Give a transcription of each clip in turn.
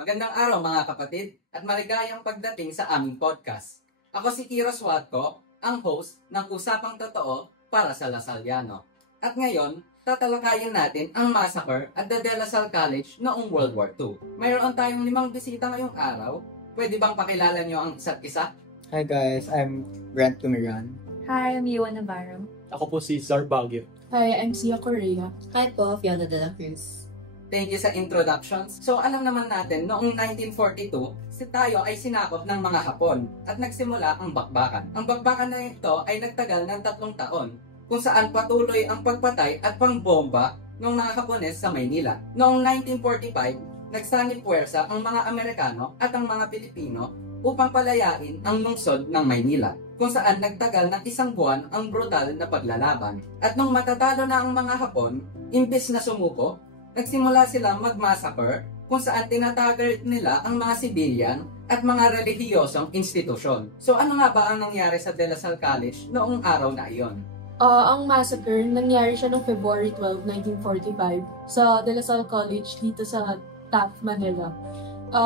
Magandang araw mga kapatid at maligayang pagdating sa aming podcast. Ako si Kiro Swatko, ang host ng Usapang Totoo para sa Lasalliano. At ngayon, tatalakayin natin ang massacre at the De La Salle College noong World War II. Mayroon tayong 5 bisita ngayong araw. Pwede bang pakilala nyo ang isa't isa? Hi guys, I'm Brent Tumiran. Hi, I'm Yuan Navarro. Ako po si Zar Baguio. Hi, I'm Sia Correa. Hi po, Fiona de la Cruz. Thank you sa introductions. So alam naman natin, noong 1942, tayo ay sinakop ng mga Hapon at nagsimula ang bakbakan. Ang bakbakan na ito ay nagtagal ng 3 taon, kung saan patuloy ang pagpatay at pangbomba ng mga Hapones sa Maynila. Noong 1945, nagsanib puwersa ang mga Amerikano at ang mga Pilipino upang palayain ang lungsod ng Maynila, kung saan nagtagal ng 1 buwan ang brutal na paglalaban. At nung matatalo na ang mga Hapon, imbes na sumuko, nagsimula silang mag-massacre kung saan tinatagal nila ang mga civilian at mga relihiyosong institusyon. So ano nga ba ang nangyari sa De La Salle College noong araw na iyon? Ang massacre, nangyari siya noong February 12, 1945 sa De La Salle College dito sa Taft, Manila.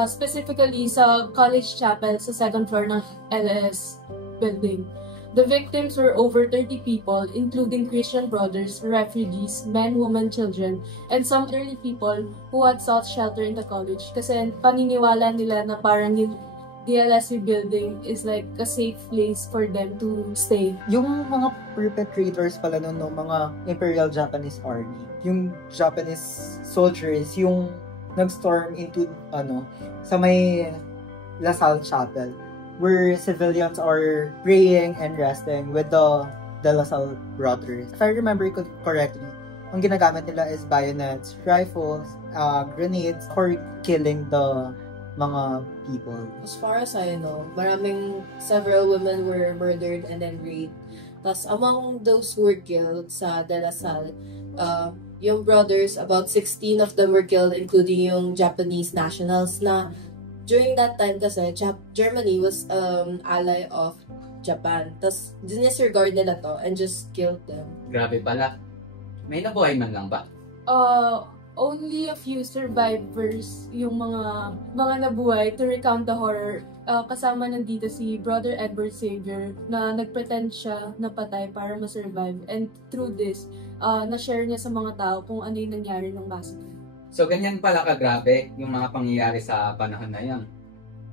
Specifically sa College Chapel sa 2nd floor ng LS building. The victims were over 30 people, including Christian brothers, refugees, men, women, children, and some elderly people who had sought shelter in the college. Kasi paniniwala nila na parang yung DLSC building is like a safe place for them to stay. Yung mga perpetrators pala nun, no, mga Imperial Japanese Army, yung Japanese soldiers, yung nag-storm into, sa may La Salle Chapel, where civilians are praying and resting with the De La Salle brothers. If I remember correctly, ang ginagamit nila is bayonets, rifles, grenades for killing the mga people. As far as I know, several women were murdered and then raped. Tapos among those who were killed sa De La Salle, yung brothers, about 16 of them were killed, including yung Japanese nationals na during that time kasi Germany was ally of Japan. Tapos disregard nila to and just killed them. Grabe pala. May nabuhay man lang ba? Only a few survivors yung mga nabuhay to recount the horror. Kasama nandito si Brother Edward Xavier na nagpretend siya na patay para ma-survive. And through this, na-share niya sa mga tao kung ano yung nangyari ng massacre. So ganyan pala kagrabe yung mga pangyayari sa panahon na yan.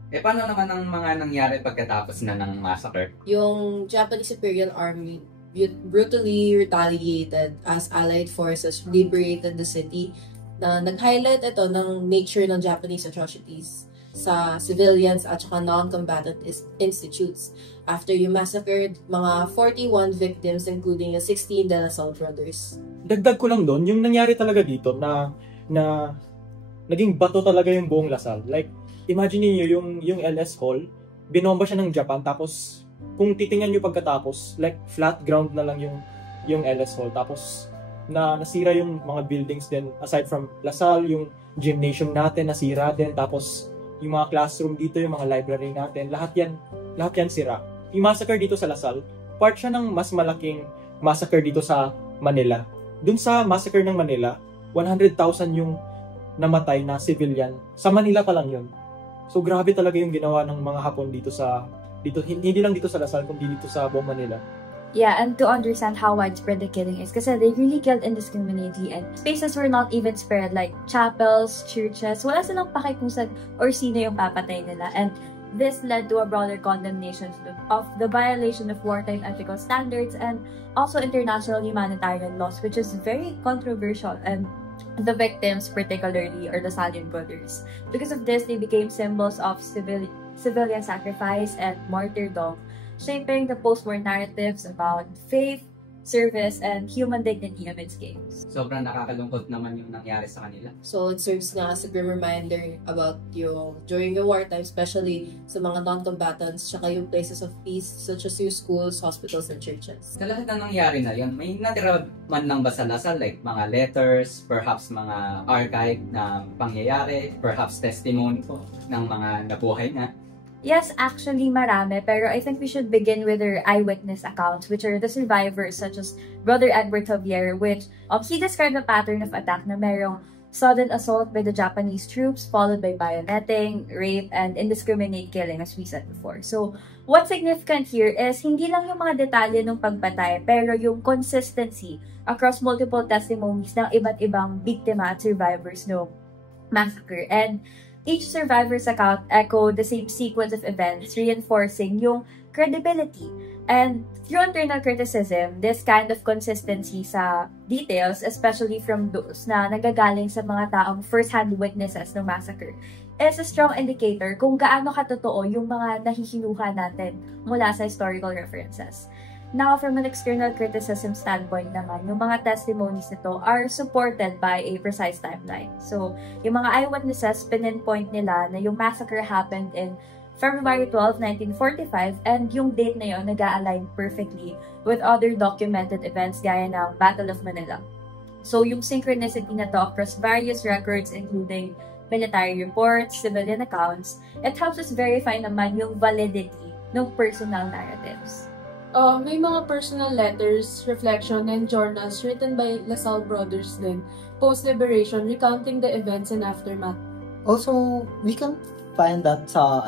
Paano naman ang mga nangyari pagkatapos na ng massacre? Yung Japanese Imperial Army brutally retaliated as Allied forces liberated the city, na nag-highlight ito ng nature ng Japanese atrocities sa civilians at saka non-combatant institutes. After you massacred mga 41 victims, including 16 De La Salle brothers. Dagdag ko lang doon, yung nangyari talaga dito na naging bato talaga yung buong La Salle. Like, imagine niyo yung LS Hall, binomba siya ng Japan, tapos kung titingnan niyo pagkatapos, like flat ground na lang yung LS Hall, tapos nasira yung mga buildings din. Aside from La Salle, yung gymnasium natin nasira din, tapos yung mga classroom dito, yung mga library natin, lahat yan sira. Yung massacre dito sa La Salle, part siya ng mas malaking massacre dito sa Manila. Dun sa massacre ng Manila, 100,000 yung namatay na civilian. Sa Manila pa lang yun. So grabe talaga yung ginawa ng mga Hapon dito hindi lang dito sa La Salle, kundi dito sa buong Manila. Yeah, and to understand how widespread the killing is, kasi they really killed indiscriminately and spaces were not even spared, like chapels, churches, wala silang pake kung saan or sino yung papatay nila. And this led to a broader condemnation of the violation of wartime ethical standards and also international humanitarian laws, which is very controversial. And the victims, particularly, are the Sallian brothers. Because of this, they became symbols of civilian sacrifice and martyrdom, shaping the post-war narratives about faith, service, and human dignity amidst chaos. Sobrang nakakalungkot naman yung nangyari sa kanila. So it serves nga as a grim reminder about during the wartime, especially sa mga non-combatants, tsaka yung places of peace, such as yung schools, hospitals, and churches. Sa lahat na nangyari na yun, may natira man lang ba sa La Salle, like mga letters, perhaps mga archive na pangyayari, perhaps testimony po ng mga nabuhay na? Yes, actually marami, pero I think we should begin with their eyewitness accounts, which are the survivors such as Brother Edward Xavier, which he described a pattern of attack na merong sudden assault by the Japanese troops, followed by bayoneting, rape, and indiscriminate killing, as we said before. So, what's significant here is hindi lang yung mga detalye ng pagpatay, pero yung consistency across multiple testimonies ng iba't ibang biktima at survivors ng massacre. And each survivor's account echoed the same sequence of events, reinforcing yung credibility. And through internal criticism, this kind of consistency sa details, especially from those na nagagaling sa mga taong first-hand witnesses ng massacre, is a strong indicator kung gaano katotoo yung mga nahihinuha natin mula sa historical references. Now, from an external criticism standpoint naman, yung mga testimonies nito are supported by a precise timeline. So, yung mga eyewitnesses, pinpoint nila na yung massacre happened in February 12, 1945, and yung date na yun nag-a-align perfectly with other documented events gaya ng Battle of Manila. So, yung synchronicity na to across various records, including military reports, civilian accounts, it helps us verify naman yung validity ng personal narratives. May mga personal letters, reflection, and journals written by LaSalle brothers din, post-liberation, recounting the events and aftermath. Also, we can find that sa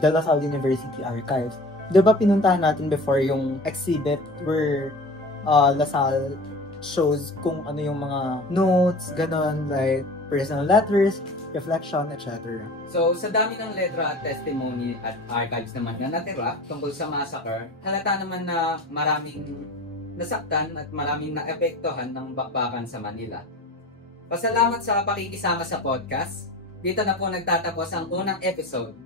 De La Salle University Archives. Diba pinuntahan natin before yung exhibit where LaSalle shows kung ano yung mga notes, ganon, like personal letters, reflection, etc. So, sa dami ng letra at testimony at archives naman na natira tungkol sa massacre, halata naman na maraming nasaktan at maraming naepektuhan ng bakbakan sa Manila. Pasalamat sa pakikisama sa podcast. Dito na po nagtatapos ang unang episode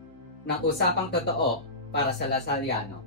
ng Usapang Totoo para sa Lasaliano.